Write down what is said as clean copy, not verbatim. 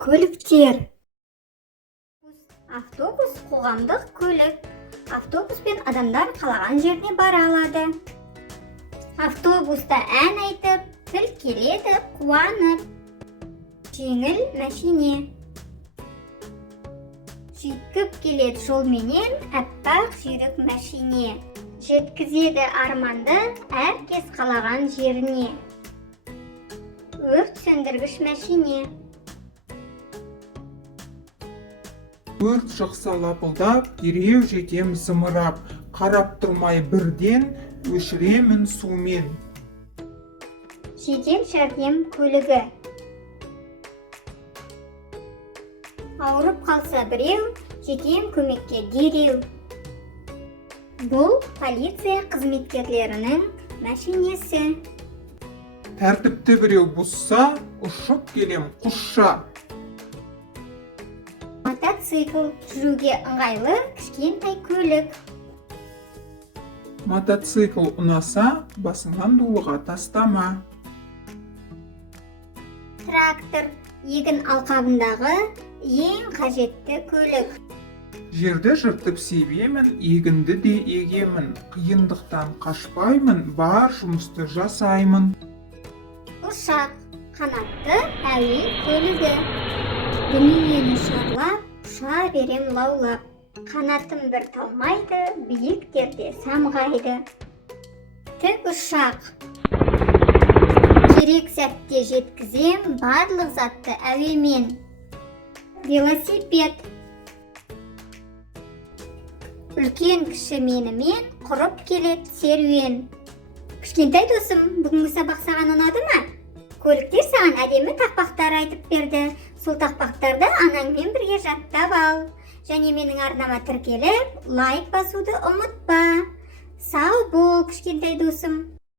Көліктер. Автобус қоғамдық көлік. Автобуспен адамдар қалаған жеріне бара алады. Автобуста ән айтып, тіл келеді, қуанып. Жеңіл мәшине. Жүйткіп келеді жолменен әппақ жүйрік мәшине. Жеткізеді арманды әркез қалаған жеріне. Өрт сөндіргіш мәшине. Өрт шықса лапылдап, дереу жетем зымырап, қарап тұрмай бірден өшіремін сумен. Жедел жәрдем көлігі. Ауырып қалса біреу, жетем көмекке дереу. Бұл полиция қызметкерлерінің мәшинесі. Тәртіпті біреу бұзса, ұшып келем құшша. Мотоцикл жүруге ыңғайлы кішкентай көлік. Мотоцикл ұнаса, басыңнан дулыға тастама. Трактор егін алқабындағы ең қажетті көлік. Жерді жыртып себемін, егінді де егемін. Қиындықтан қашпаймын, бар жұмысты жасаймын. Ұшақ қанатты әуе көлігі. Дүниені шарлап, ұша берем лаулап. Қанатым бір талмайды, биіктерде самғайды. Тік ұшақ. Керек сәтте жеткізем барлық затты әуемен. Велосипед. Үлкен кіші менімен құрып келет серуен. Кішкентай досым, бүгінгі сабақ саған ұнады ма? Көліктер саған әдемі тақпақтар айтып берді. Сол тақпақтарды анаңмен бірге жаттап ал. Және менің арнама тіркеліп, лайк басуды ұмытпа.